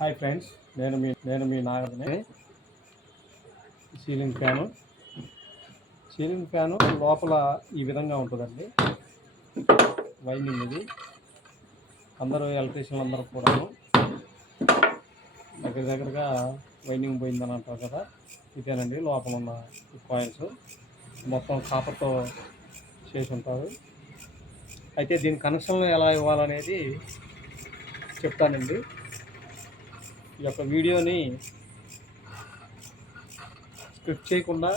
Hi friends, నేను మీ నాగరిని. Ceiling fan లోపల ఈ విధంగా ఉంటుందండి. వైండింగ్ ఇది అందరూ ఎలక్ట్రీషియన్లు అందరూ కూడా దగ్గరగా వైండింగ్ పోయిందని అంటారు కదా, ఇదేనండి లోపల ఉన్న కాయిల్స్ మొత్తం కాపర్తో చేసి ఉంటారు. అయితే దీని కనెక్షన్లు ఎలా ఇవ్వాలనేది చెప్తానండి. ఈ యొక్క వీడియోని స్క్రిప్ట్ చేయకుండా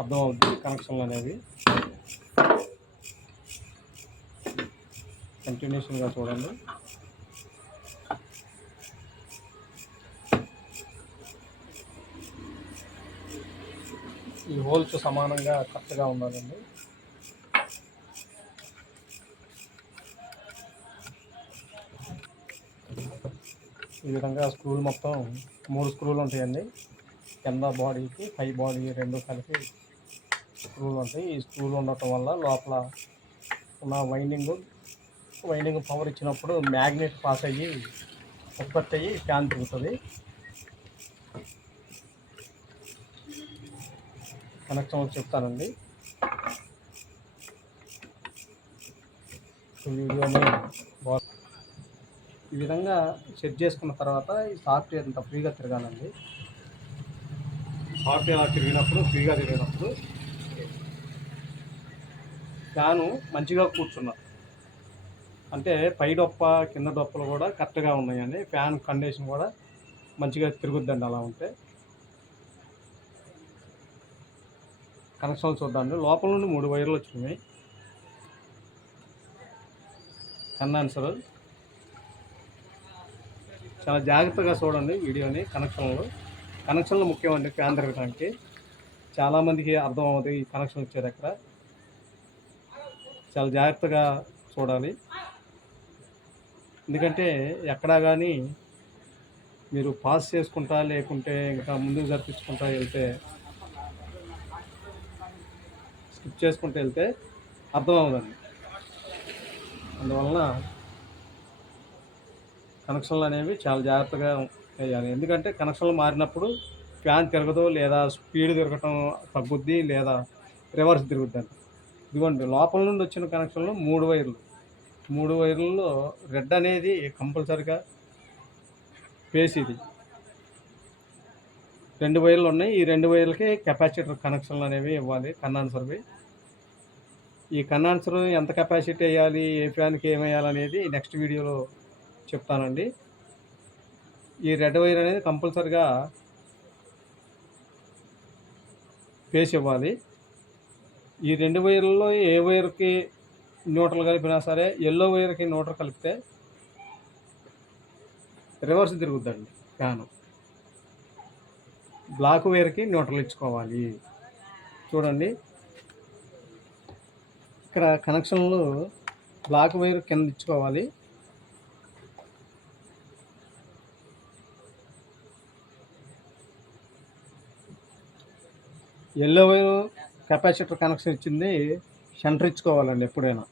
అర్థమవుతుంది కనెక్షన్లు అనేవి. కంటిన్యూషన్గా చూడండి. ఈ హోల్స్ సమానంగా కరెక్ట్గా ఉండాలండి. ఈ విధంగా స్క్రూలు మొత్తం 3 స్క్రూలు ఉంటాయండి. కింద బాడీకి పై బాడీ రెండు కలిపి స్క్రూలు ఉంటాయి. ఈ స్క్రూలు ఉండటం వల్ల లోపల ఉన్న వైండింగ్ పవర్ ఇచ్చినప్పుడు మ్యాగ్నెట్ పాస్ అయ్యి ఉత్పత్తి అయ్యి ఫ్యాన్ తిరుగుతుంది. కనెక్షన్ చెప్తానండి. వీడియోని ఈ విధంగా సెట్ చేసుకున్న తర్వాత ఈ సాఫ్ట్వేర్ అంతా ఫ్రీగా తిరగాలండి. సాఫ్ట్వేర్ ఫ్రీగా తిరిగినప్పుడు ఫ్యాను మంచిగా కూర్చున్నారు అంటే పై డొప్ప కింద డొప్పలు కూడా కరెక్ట్గా ఉన్నాయండి. ఫ్యాన్ కండిషన్ కూడా మంచిగా తిరుగుద్దండి. అలా ఉంటే కనెక్షన్లు చూద్దామండి. లోపల నుండి 3 వైర్లు వచ్చినాయి. కండెన్సర్ చాలా జాగ్రత్తగా చూడండి వీడియోని. కనెక్షన్లు ముఖ్యమండి ఫ్యాన్ తిరగడానికి. చాలామందికి అర్థం అవుతుంది ఈ కనెక్షన్ వచ్చే దగ్గర. చాలా జాగ్రత్తగా చూడాలి. ఎందుకంటే ఎక్కడా కానీ మీరు పాస్ చేసుకుంటా లేకుంటే ఇంకా ముందుకు జరిపించుకుంటా వెళ్తే, స్కిప్ చేసుకుంటూ వెళ్తే అర్థం అవ్వదండి. అందువలన కనెక్షన్లు అనేవి చాలా జాగ్రత్తగా వేయాలి. ఎందుకంటే కనెక్షన్లు మారినప్పుడు ఫ్యాన్ తిరగదు, లేదా స్పీడ్ తిరగటం తగ్గుద్ది, లేదా రివర్స్ తిరుగుద్దండి. ఇదిగోండి లోపల నుండి వచ్చిన కనెక్షన్లు 3 వైర్లలో రెడ్ అనేది కంపల్సరిగా పేస్. ఇది 2 వైర్లు ఉన్నాయి. ఈ 2 వైర్లకి కెపాసిటర్ కనెక్షన్లు అనేవి ఇవ్వాలి. కండెన్సర్వి. ఈ కండెన్సర్ ఎంత కెపాసిటీ వేయాలి, ఏ ఫ్యాన్కి ఏమేయాలనేది నెక్స్ట్ వీడియోలో చెప్తానండి. ఈ రెడ్ వైర్ అనేది కంపల్సరిగా పేస్ ఇవ్వాలి. ఈ 2 వైర్లలో ఏ వైర్కి న్యూట్రల్ కలిపినా సరే, ఎల్లో వైర్కి న్యూట్రల్ కలిపితే రివర్స్ తిరుగుద్దండి ఫ్యాను. బ్లాక్ వైర్కి న్యూట్రల్ ఇచ్చుకోవాలి. చూడండి ఇక్కడ కనెక్షన్లు బ్లాక్ వైర్ కింద ఇచ్చుకోవాలి. ఎల్లో వైర్ కెపాసిటర్ కనెక్షన్ ఇచ్చింది సెంటర్ ఇచ్చుకోవాలండి ఎప్పుడైనా.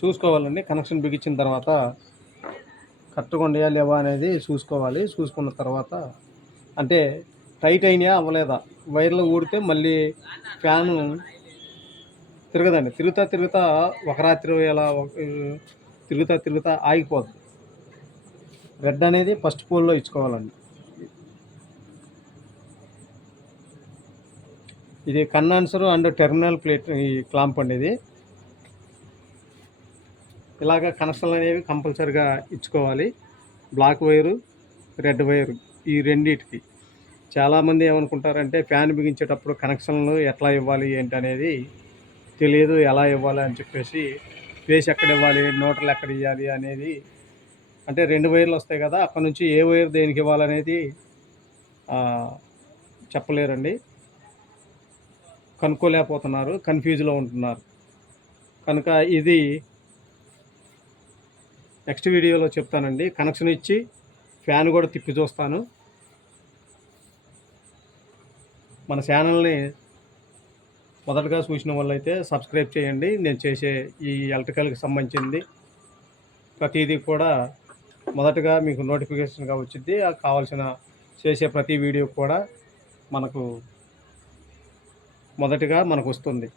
చూసుకోవాలండి. కనెక్షన్ బిగించిన తర్వాత కరెక్ట్గా ఉన్నాయా లేవా అనేది చూసుకోవాలి. చూసుకున్న తర్వాత అంటే టైట్ అయినాయా అవ్వలేదా, వైర్లు ఊడితే మళ్ళీ ఫ్యాను తిరగదండి. తిరుగుతా ఒక రాత్రి ఎలా తిరుగుతా ఆగిపోతుంది. రెడ్ అనేది ఫస్ట్ పోల్లో ఇచ్చుకోవాలండి. ఇది కండెన్సర్ అండ్ టెర్మినల్ ప్లేట్ ఈ క్లాంప్ అండి. ఇది ఇలాగ కనెక్షన్లు అనేవి కంపల్సరిగా ఇచ్చుకోవాలి. బ్లాక్ వైరు, రెడ్ వైరు ఈ రెండింటికి. చాలామంది ఏమనుకుంటారంటే ఫ్యాన్ బిగించేటప్పుడు కనెక్షన్లు ఎట్లా ఇవ్వాలి ఏంటి అనేది తెలియదు. ఎలా ఇవ్వాలి అని చెప్పేసి ఫేస్ ఎక్కడ ఇవ్వాలి, న్యూట్రల్ ఎక్కడ ఇవ్వాలి అనేది, అంటే 2 వైర్లు వస్తాయి కదా, అక్కడ నుంచి ఏ వైర్ దేనికి ఇవ్వాలనేది చెప్పలేరండి. కనుక్కోలేకపోతున్నారు, కన్‌ఫ్యూజ్‌లో ఉంటున్నారు. కనుక ఇది నెక్స్ట్ వీడియోలో చెప్తానండి. కనెక్షన్ ఇచ్చి ఫ్యాన్ కూడా తిప్పి చూస్తాను. మన ఛానల్‌ని మొదటగా చూసిన వాళ్ళైతే సబ్స్క్రైబ్ చేయండి. నేను చేసే ఈ ఎలక్ట్రికల్‌కి సంబంధించింది ప్రతీదీ కూడా మొదటగా మీకు నోటిఫికేషన్‌గా వచ్చిద్ది. కావాల్సిన చేసే ప్రతి వీడియో కూడా మనకు మొదటగా మనకొస్తుంది.